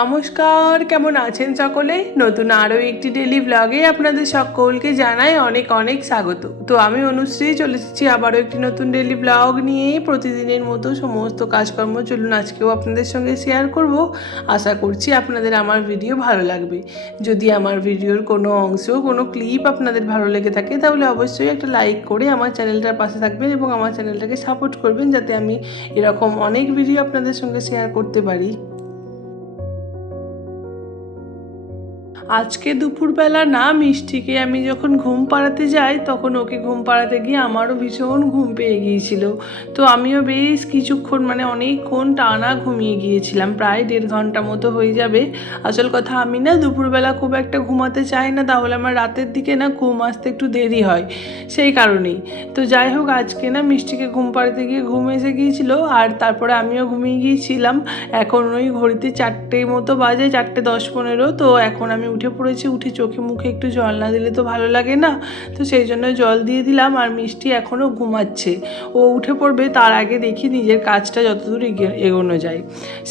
নমস্কার, কেমন আছেন সকলে? নতুন আরও একটি ডেলি ব্লগে আপনাদের সকলকে জানাই অনেক অনেক স্বাগত। তো আমি অনুশ্রী চলে এসেছি আবারও একটি নতুন ডেলি ব্লগ নিয়ে। প্রতিদিনের মতো সমস্ত কাজকর্ম চলুন আজকেও আপনাদের সঙ্গে শেয়ার করব। আশা করছি আপনাদের আমার ভিডিও ভালো লাগবে। যদি আমার ভিডিওর কোনো অংশ, কোনো ক্লিপ আপনাদের ভালো লেগে থাকে তাহলে অবশ্যই একটা লাইক করে আমার চ্যানেলটার পাশে থাকবেন এবং আমার চ্যানেলটাকে সাপোর্ট করবেন, যাতে আমি এরকম অনেক ভিডিও আপনাদের সঙ্গে শেয়ার করতে পারি। আজকে দুপুরবেলা না মিষ্টিকে আমি যখন ঘুম পাড়াতে যাই তখন ওকে ঘুম পাড়াতে গিয়ে আমারও ভীষণ ঘুম পেয়ে গিয়েছিল। তো আমিও বেশ কিছুক্ষণ অনেকক্ষণ টানা ঘুমিয়ে গিয়েছিলাম, প্রায় 1.5 ঘন্টা মতো হয়ে যাবে। আসল কথা আমি না দুপুরবেলা খুব একটা ঘুমাতে চাই না, তাহলে আমার রাতের দিকে না ঘুম আসতে একটু দেরি হয়, সেই কারণেই। তো যাই হোক, আজকে না মিষ্টিকে ঘুম পাড়াতে গিয়ে ঘুম এসে গিয়েছিল আর তারপরে আমিও ঘুমিয়ে গিয়েছিলাম। এখন ওই ঘড়িতে 4টে মতো বাজে, 4:10-15। তো এখন আমি উঠে পড়েছি। উঠে চোখে মুখে একটু জল না দিলে তো ভালো লাগে না, তো সেই জন্য জল দিয়ে দিলাম। আর মিষ্টি এখনও ঘুমাচ্ছে, ও উঠে পড়বে তার আগে দেখি নিজের কাজটা যতদূর এগোনো যায়।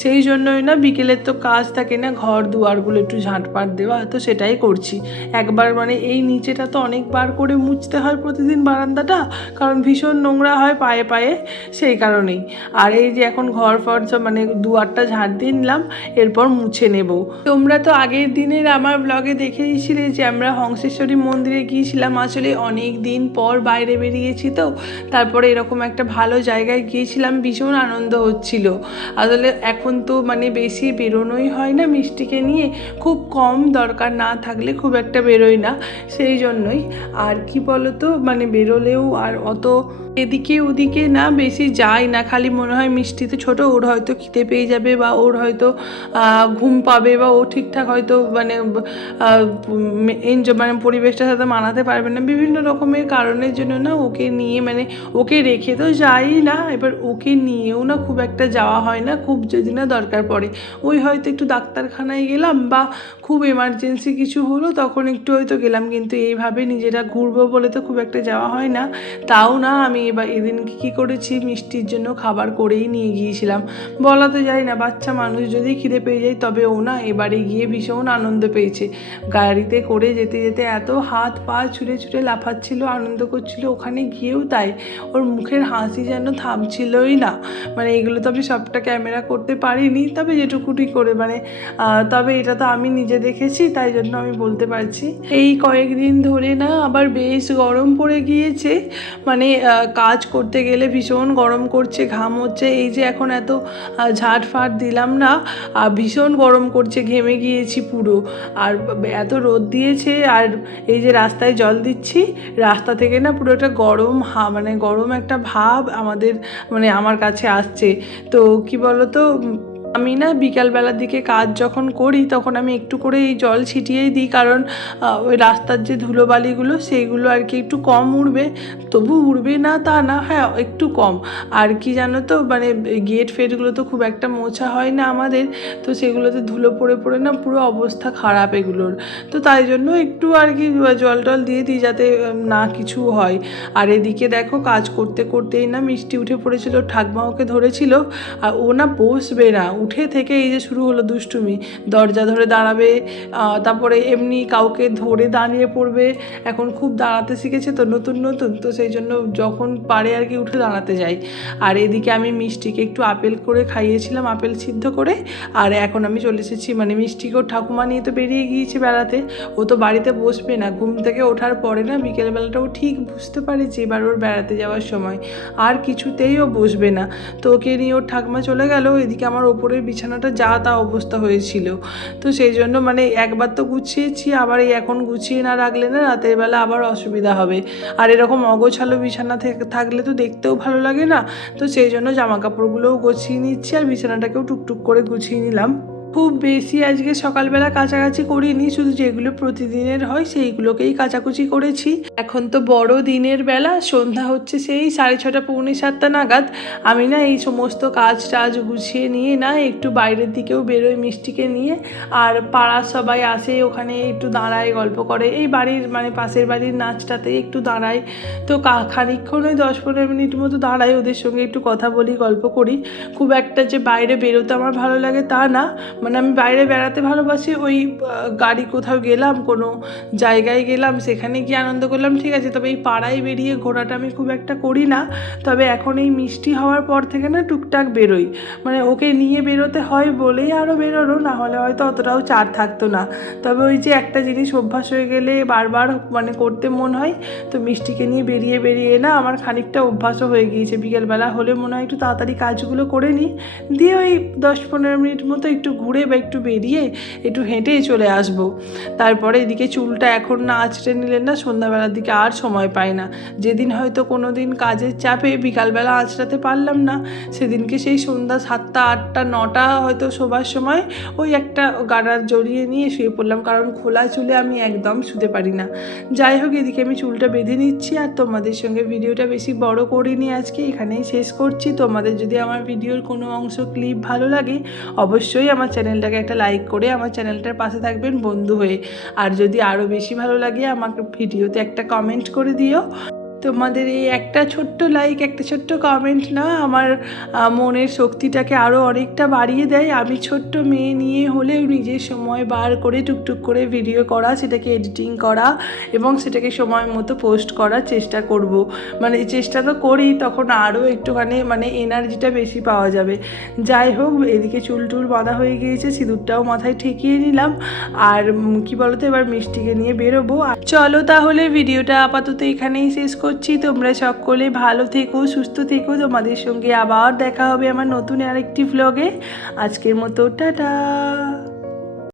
সেই জন্যই না বিকেলের তো কাজ থাকে না, ঘর দুয়ারগুলো একটু ঝাঁটপাট দেওয়া, তো সেটাই করছি। একবার এই নিচেটা তো অনেকবার করে মুছতে হয় প্রতিদিন, বারান্দাটা, কারণ ভীষণ নোংরা হয় পায়ে পায়ে, সেই কারণেই। আর এই যে এখন ঘর ফর সব দুয়ারটা ঝাঁট দিয়ে নিলাম, এরপর মুছে নেব। তোমরা তো আগের দিনের আমার ব্লগে দেখেইছিলে যে আমরা হংসেশ্বরী মন্দিরে গিয়েছিলাম। আসলে অনেক দিন পর বাইরে বেরিয়েছি, তো তারপরে এরকম একটা ভালো জায়গায় গিয়েছিলাম, ভীষণ আনন্দ হচ্ছিল। আসলে এখন তো বেশি বেরোনোই হয় না মিষ্টিকে নিয়ে, খুব কম, দরকার না থাকলে খুব একটা বেরোই না, সেই জন্যই। আর কি বলতো, বেরোলেও আর অত এদিকে ওদিকে না বেশি যায় না। খালি মনে হয় মিষ্টি তো ছোটো, ওর হয়তো খিদে পেয়ে যাবে বা ওর হয়তো ঘুম পাবে বা ও ঠিকঠাক হয়তো পরিবেশটার সাথে মানাতে পারবে না, বিভিন্ন রকমের কারণের জন্য না ওকে নিয়ে ওকে রেখে তো যাই না, এবার ওকে নিয়েও না খুব একটা যাওয়া হয় না। খুব যদি না দরকার পড়ে, ওই হয়তো একটু ডাক্তারখানায় গেলাম বা খুব এমার্জেন্সি কিছু হলো তখন একটু হয়তো গেলাম, কিন্তু এইভাবে নিজেরা ঘুরবো বলে তো খুব একটা যাওয়া হয় না। তাও না আমি এবার এদিন কী করেছি, মিষ্টির জন্য খাবার করেই নিয়ে গিয়েছিলাম। বলা তো যায় না, বাচ্চা মানুষ যদি খিদে পেয়ে যায়, তবে ও না এবারে গিয়ে ভীষণ আনন্দ পেয়েছে। গাড়িতে করে যেতে যেতে এত হাত পা ছুঁড়ে ছুঁড়ে লাফাচ্ছিল, আনন্দ করছিল। ওখানে গিয়েও তাই, ওর মুখের হাসি যেন থামছিলই না। এগুলো তো আমি সবটা ক্যামেরা করতে পারিনি, তবে যেটুকুটি করে তবে এটা তো আমি নিজে দেখেছি, তাই জন্য আমি বলতে পারছি। এই কয়েকদিন ধরে না আবার বেশ গরম পড়ে গিয়েছে, কাজ করতে গেলে ভীষণ গরম করছে, ঘাম হচ্ছে। এই যে এখন এত ঝাঁট ফাট দিলাম না, ভীষণ গরম করছে, ঘেমে গিয়েছি পুরো। আর এত রোদ দিয়েছে, আর এই যে রাস্তায় জল দিচ্ছি, রাস্তা থেকে না পুরো একটা গরম গরম একটা ভাব আমার কাছে আসছে। তো কি বলতো, আমি না বিকালবেলার দিকে কাজ যখন করি তখন আমি একটু করে এই জল ছিটিয়েই দিই, কারণ ওই রাস্তার যে ধুলোবালিগুলো সেইগুলো আর কি একটু কম উড়বে। তবু উড়বে না তা না, হ্যাঁ একটু কম। আর কি জানো তো, গেট ফেটগুলো তো খুব একটা মোছা হয় না আমাদের, তো সেগুলোতে ধুলো পড়ে পড়ে না পুরো অবস্থা খারাপ এগুলোর। তো তাই জন্য একটু আর কি জল টল দিয়ে দিই, যাতে না কিছু হয়। আর এদিকে দেখো, কাজ করতে করতেই না মিষ্টি উঠে পড়েছিল, ঠাকমা ওকে ধরেছিল, আর ও না বসবে না, উঠে থেকে এই যে শুরু হলো দুষ্টুমি। দরজা ধরে দাঁড়াবে, তারপরে এমনি কাউকে ধরে দাঁড়িয়ে পড়বে। এখন খুব দাঁড়াতে শিখেছে তো, নতুন নতুন, তো সেই জন্য যখন পারে আর কি উঠে দাঁড়াতে যায়। আর এদিকে আমি মিষ্টিকে একটু আপেল করে খাইয়েছিলাম, আপেল সিদ্ধ করে। আর এখন আমি চলে এসেছি, মিষ্টিকেও ঠাকুমা নিয়ে তো বেরিয়ে গিয়েছে বেড়াতে। ও তো বাড়িতে বসবে না, ঘুম থেকে ওঠার পরে না বিকেলবেলাটাও ঠিক বুঝতে পারে যে এবার ওর বেড়াতে যাওয়ার সময়, আর কিছুতেই ও বসবে না। তো ওকে নিয়ে ওর ঠাকুমা চলে গেল। এদিকে আমার ওপরের বিছানাটা যা তা অবস্থা হয়েছিল, তো সেই জন্য একবার তো গুছিয়েছি, আবার এই এখন গুছিয়ে না রাখলে না রাতের বেলা আবার অসুবিধা হবে। আর এরকম অগোছালো বিছানা থাকলে তো দেখতেও ভালো লাগে না, তো সেই জন্য জামা কাপড়গুলোও গুছিয়ে নিচ্ছি আর বিছানাটাকেও টুকটুক করে গুছিয়ে নিলাম। খুব বেশি আজকে সকালবেলা কাচাকাচি করিনি, শুধু যেগুলো প্রতিদিনের হয় সেইগুলোকেই কাচাকুচি করেছি। এখন তো বড় দিনের বেলা, সন্ধ্যা হচ্ছে সেই 6:30 6:45 নাগাদ। আমি না এই সমস্ত কাজ টাজ গুছিয়ে নিয়ে না একটু বাইরের দিকেও বেরোই মিষ্টিকে নিয়ে। আর পাড়ার সবাই আসে, ওখানে একটু দাঁড়ায়, গল্প করে। এই বাড়ির পাশের বাড়ির নাচটাতে একটু দাঁড়াই, তো খানিকক্ষণ ওই 10-15 মিনিট মতো দাঁড়াই, ওদের সঙ্গে একটু কথা বলি, গল্প করি। খুব একটা যে বাইরে বেরোতে আমার ভালো লাগে তা না, মানে আমি বাইরে বেড়াতে ভালোবাসি, ওই গাড়ি কোথাও গেলাম, কোনো জায়গায় গেলাম, সেখানে গিয়ে আনন্দ করলাম, ঠিক আছে, তবে এই পাড়ায় বেরিয়ে ঘোরাটা আমি খুব একটা করি না। তবে এখন এই মিষ্টি হওয়ার পর থেকে না টুকটাক বেরোই, মানে ওকে নিয়ে বেরোতে হয় বলেই আরও বেরোনো, না হলে হয়তো অতটাও চার থাকতো না। তবে ওই যে একটা জিনিস অভ্যাস হয়ে গেলে বারবার মানে করতে মন হয়, তো মিষ্টিকে নিয়ে বেরিয়ে বেরিয়ে না আমার খানিকটা অভ্যাসও হয়ে গিয়েছে। বিকেলবেলা হলে মনে হয় একটু তাড়াতাড়ি কাজগুলো করে নিই, দিয়ে ওই 10-15 মিনিট মতো একটু ঘুরে বা একটু বেরিয়ে একটু হেঁটেই চলে আসবো। তারপরে এদিকে চুলটা এখন না আঁচড়ে নিলে না সন্ধ্যাবেলার দিকে আর সময় পাই না। যেদিন হয়তো কোনো দিন কাজের চাপে বিকালবেলা আঁচড়াতে পারলাম না, সেদিনকে সেই সন্ধ্যা 7টা 8টা 9টা হয়তো শোবার সময় ওই একটা গাডার জড়িয়ে নিয়ে শুয়ে পড়লাম, কারণ খোলা চুলে আমি একদম শুতে পারি না। যাই হোক, এদিকে আমি চুলটা বেঁধে নিচ্ছি, আর তোমাদের সঙ্গে ভিডিওটা বেশি বড় করিনি, আজকে এখানেই শেষ করছি। তোমাদের যদি আমার ভিডিওর কোনো অংশ ক্লিপ ভালো লাগে, অবশ্যই আমার চ্যানেলটাকে একটা লাইক করে আমার চ্যানেলটার পাশে থাকবেন বন্ধু হয়ে। আর যদি আরও বেশি ভালো লাগে আমাকে ভিডিওতে একটা কমেন্ট করে দিও। তোমাদের এই একটা ছোট্ট লাইক, একটা ছোট্ট কমেন্ট না আমার মনের শক্তিটাকে আরও অনেকটা বাড়িয়ে দেয়। আমি ছোট্ট মেয়ে নিয়ে হলেও নিজের সময় বার করে টুকটুক করে ভিডিও করা, সেটাকে এডিটিং করা এবং সেটাকে সময় মতো পোস্ট করার চেষ্টা করব। মানে চেষ্টা তো করি, তখন আরও একটুখানি মানে এনার্জিটা বেশি পাওয়া যাবে। যাই হোক, এদিকে চুল টুল বাঁধা হয়ে গিয়েছে, সিঁদুরটাও মাথায় ঠেকিয়ে নিলাম, আর কি বলতো এবার মিষ্টিকে নিয়ে বেরোবো। চলো তাহলে ভিডিওটা আপাতত এখানেই শেষ করছি। তোমরা সকলে ভালো থেকো, সুস্থ থেকো। তোমাদের সঙ্গে আবার দেখা হবে আমার নতুন আরেকটি ভ্লগে। আজকের মতো টাটা।